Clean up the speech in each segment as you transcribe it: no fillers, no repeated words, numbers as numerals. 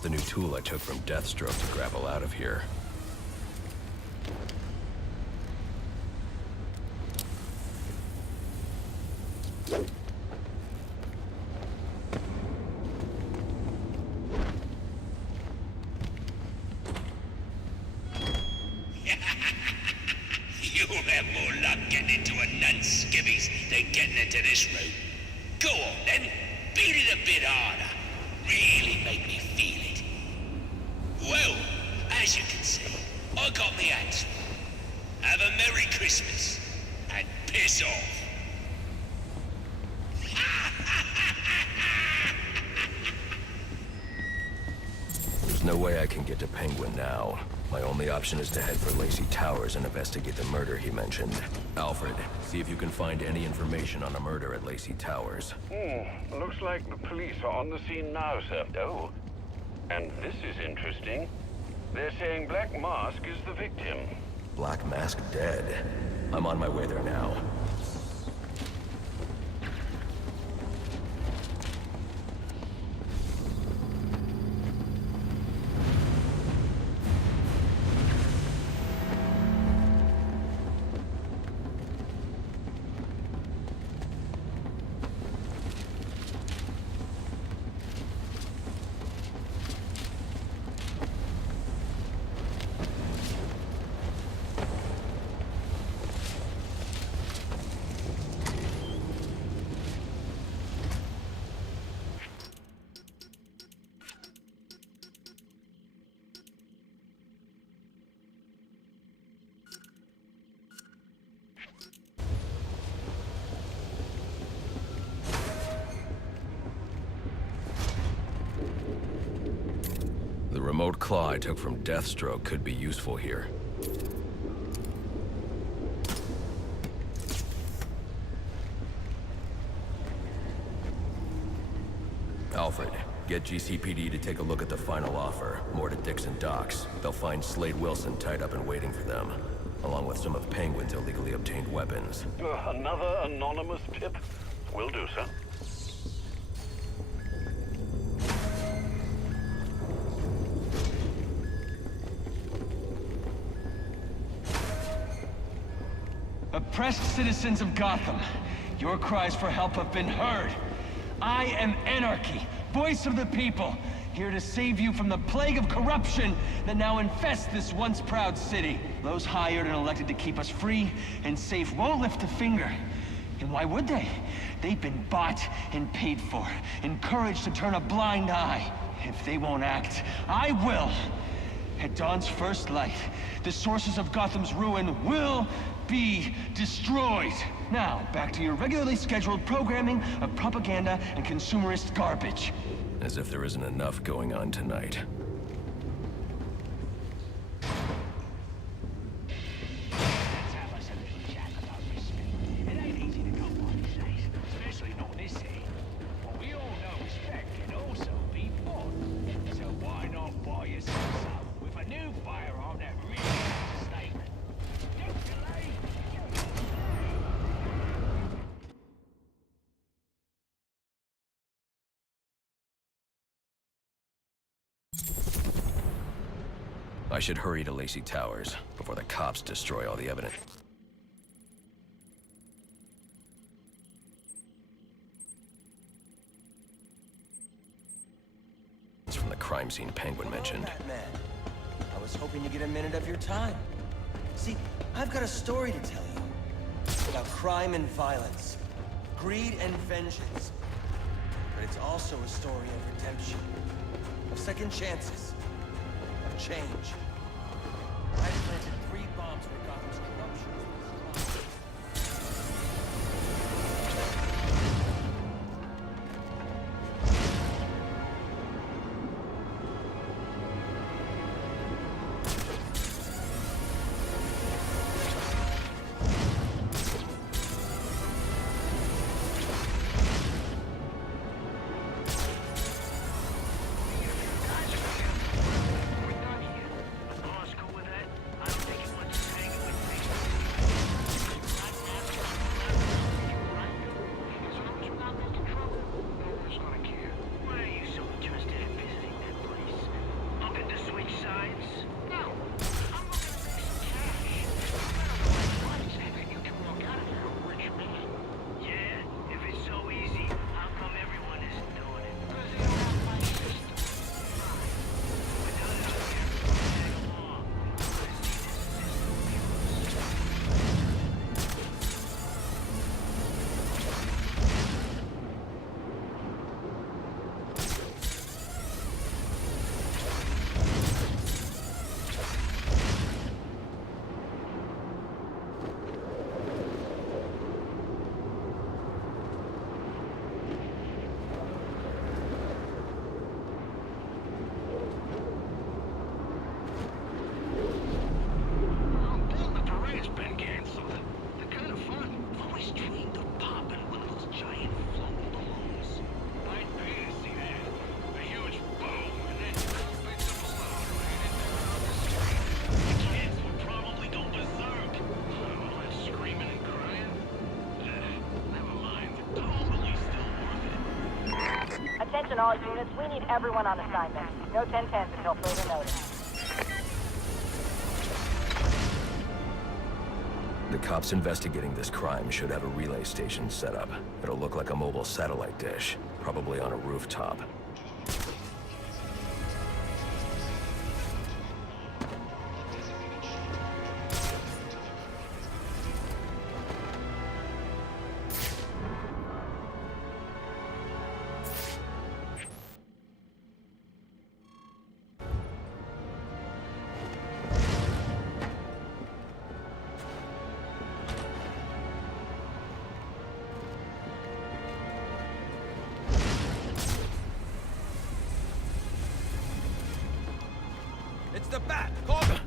use the new tool I took from Deathstroke to grapple out of here. You'll have more luck getting into a nun's skivvies than getting into this room. Go on then, beat it a bit harder. Really make me feel it. Well, as you can see, I got me hands full. Have a Merry Christmas, and piss off. There's no way I can get to Penguin now. My only option is to head for Lacey Towers and investigate the murder he mentioned. Alfred, see if you can find any information on a murder at Lacey Towers. Looks like the police are on the scene now, sir. Oh, and this is interesting. They're saying Black Mask is the victim. Black Mask dead. I'm on my way there now. The remote claw I took from Deathstroke could be useful here. Alfred, get GCPD to take a look at the final offer. More to Dixon Docks. They'll find Slade Wilson tied up and waiting for them, along with some of Penguin's illegally obtained weapons. Another anonymous tip? Will do, sir. Oppressed citizens of Gotham, your cries for help have been heard. I am Anarchy, voice of the people, here to save you from the plague of corruption that now infests this once proud city. Those hired and elected to keep us free and safe won't lift a finger. And why would they? They've been bought and paid for, encouraged to turn a blind eye. If they won't act, I will. At dawn's first light, the sources of Gotham's ruin will be destroyed. Now, back to your regularly scheduled programming of propaganda and consumerist garbage. As if there isn't enough going on tonight. I should hurry to Lacey Towers before the cops destroy all the evidence. It's from the crime scene Penguin mentioned. Batman. I was hoping to get a minute of your time. See, I've got a story to tell you. About crime and violence, greed and vengeance. But it's also a story of redemption, of second chances, of change. I planted 3 bombs where Gotham's corruption was. all units, we need everyone on assignment. No 10-10s until further notice. The cops investigating this crime should have a relay station set up. It'll look like a mobile satellite dish, probably on a rooftop. It's the bat! Call them!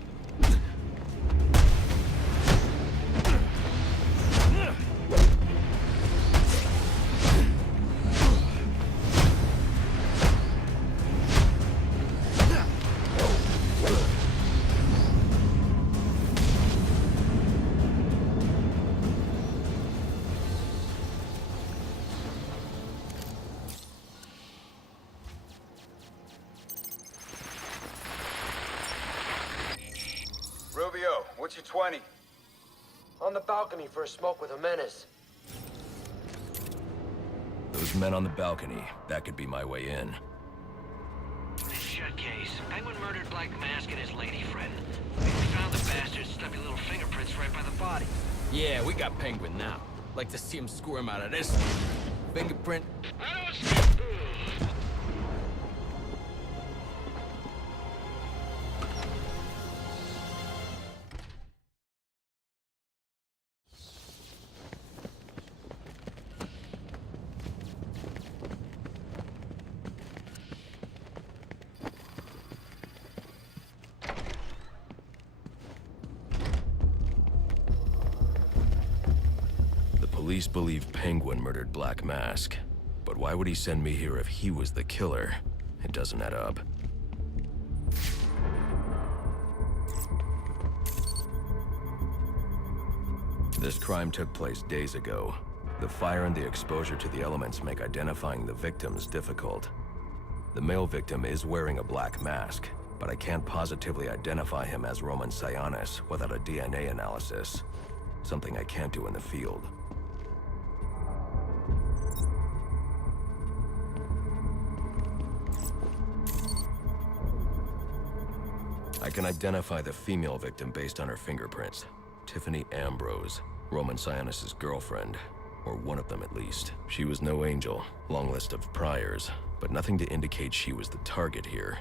Rubio, what's your 20? On the balcony for a smoke with a menace. Those men on the balcony, that could be my way in. This shut case. Penguin murdered Black Mask and his lady friend. We found the bastard's stubby little fingerprints right by the body. Yeah, we got Penguin now. Like to see him squirm out of this. Fingerprint. Police believe Penguin murdered Black Mask, but why would he send me here if he was the killer? It doesn't add up. This crime took place days ago. The fire and the exposure to the elements make identifying the victims difficult. The male victim is wearing a black mask, but I can't positively identify him as Roman Sionis without a DNA analysis. Something I can't do in the field. I can identify the female victim based on her fingerprints. Tiffany Ambrose, Roman Sionis' girlfriend. Or one of them at least. She was no angel, long list of priors, but nothing to indicate she was the target here.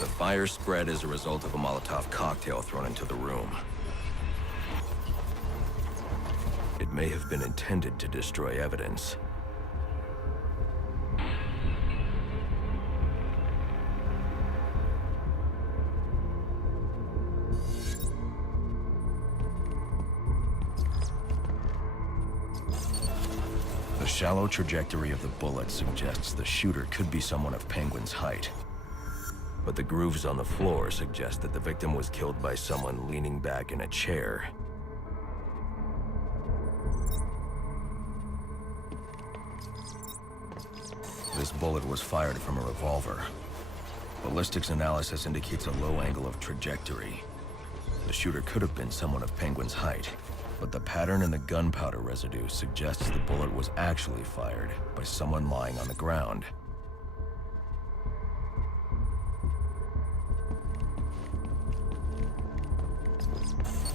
The fire spread as a result of a Molotov cocktail thrown into the room. It may have been intended to destroy evidence. The shallow trajectory of the bullet suggests the shooter could be someone of Penguin's height. But the grooves on the floor suggest that the victim was killed by someone leaning back in a chair. This bullet was fired from a revolver. Ballistics analysis indicates a low angle of trajectory. The shooter could have been someone of Penguin's height. But the pattern in the gunpowder residue suggests the bullet was actually fired by someone lying on the ground.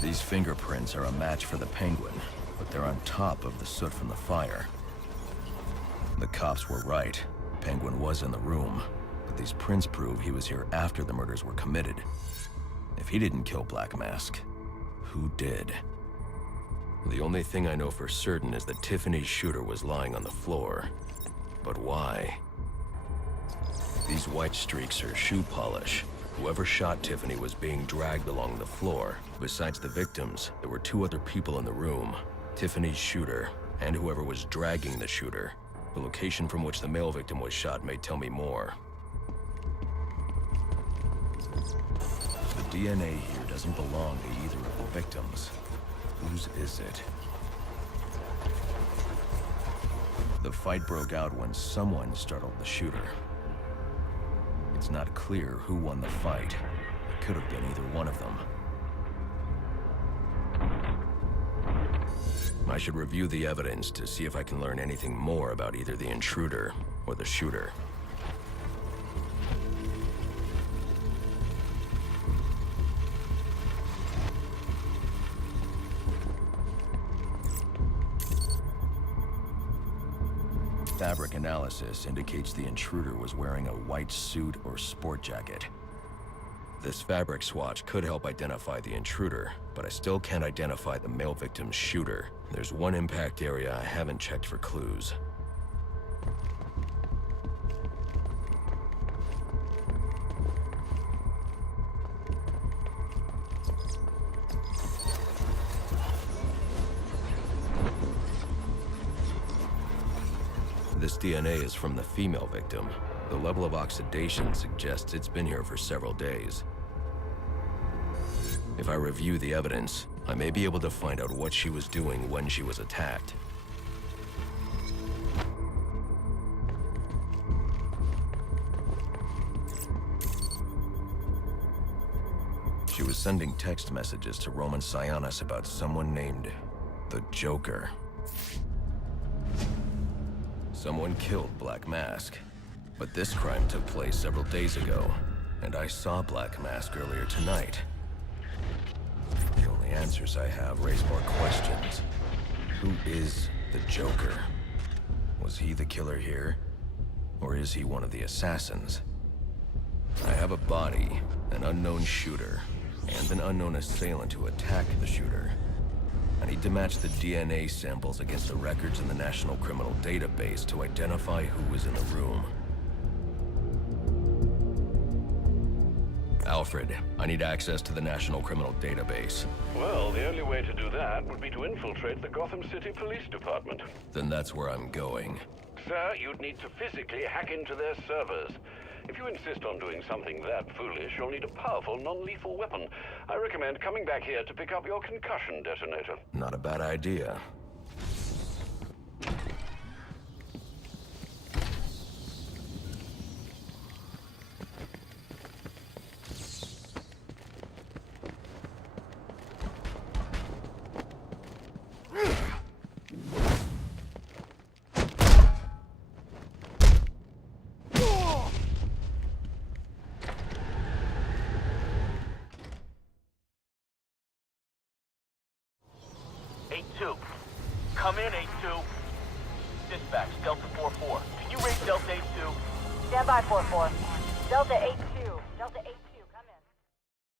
These fingerprints are a match for the Penguin, but they're on top of the soot from the fire. The cops were right. Penguin was in the room, but these prints prove he was here after the murders were committed. If he didn't kill Black Mask, who did? The only thing I know for certain is that Tiffany's shooter was lying on the floor. But why? These white streaks are shoe polish. Whoever shot Tiffany was being dragged along the floor. Besides the victims, there were two other people in the room. Tiffany's shooter, and whoever was dragging the shooter. The location from which the male victim was shot may tell me more. The DNA here doesn't belong to either of the victims. Whose is it? The fight broke out when someone startled the shooter. It's not clear who won the fight. It could have been either one of them. I should review the evidence to see if I can learn anything more about either the intruder or the shooter. Fabric analysis indicates the intruder was wearing a white suit or sport jacket. This fabric swatch could help identify the intruder, but I still can't identify the male victim's shooter. There's one impact area I haven't checked for clues. This DNA is from the female victim. The level of oxidation suggests it's been here for several days. If I review the evidence, I may be able to find out what she was doing when she was attacked. She was sending text messages to Roman Sionis about someone named the Joker. Someone killed Black Mask, but this crime took place several days ago, and I saw Black Mask earlier tonight. The only answers I have raise more questions. Who is the Joker? Was he the killer here? Or is he one of the assassins? I have a body, an unknown shooter, and an unknown assailant who attacked the shooter. I need to match the DNA samples against the records in the National Criminal Database to identify who was in the room. Alfred, I need access to the National Criminal Database. Well, the only way to do that would be to infiltrate the Gotham City Police Department. Then that's where I'm going. Sir, you'd need to physically hack into their servers. If you insist on doing something that foolish, you'll need a powerful, non-lethal weapon. I recommend coming back here to pick up your concussion detonator. Not a bad idea. Come in, 8-2. Dispatch, Delta 4-4. Can you rate Delta 8-2? Stand by, 4-4. Delta 8-2. Delta 8-2.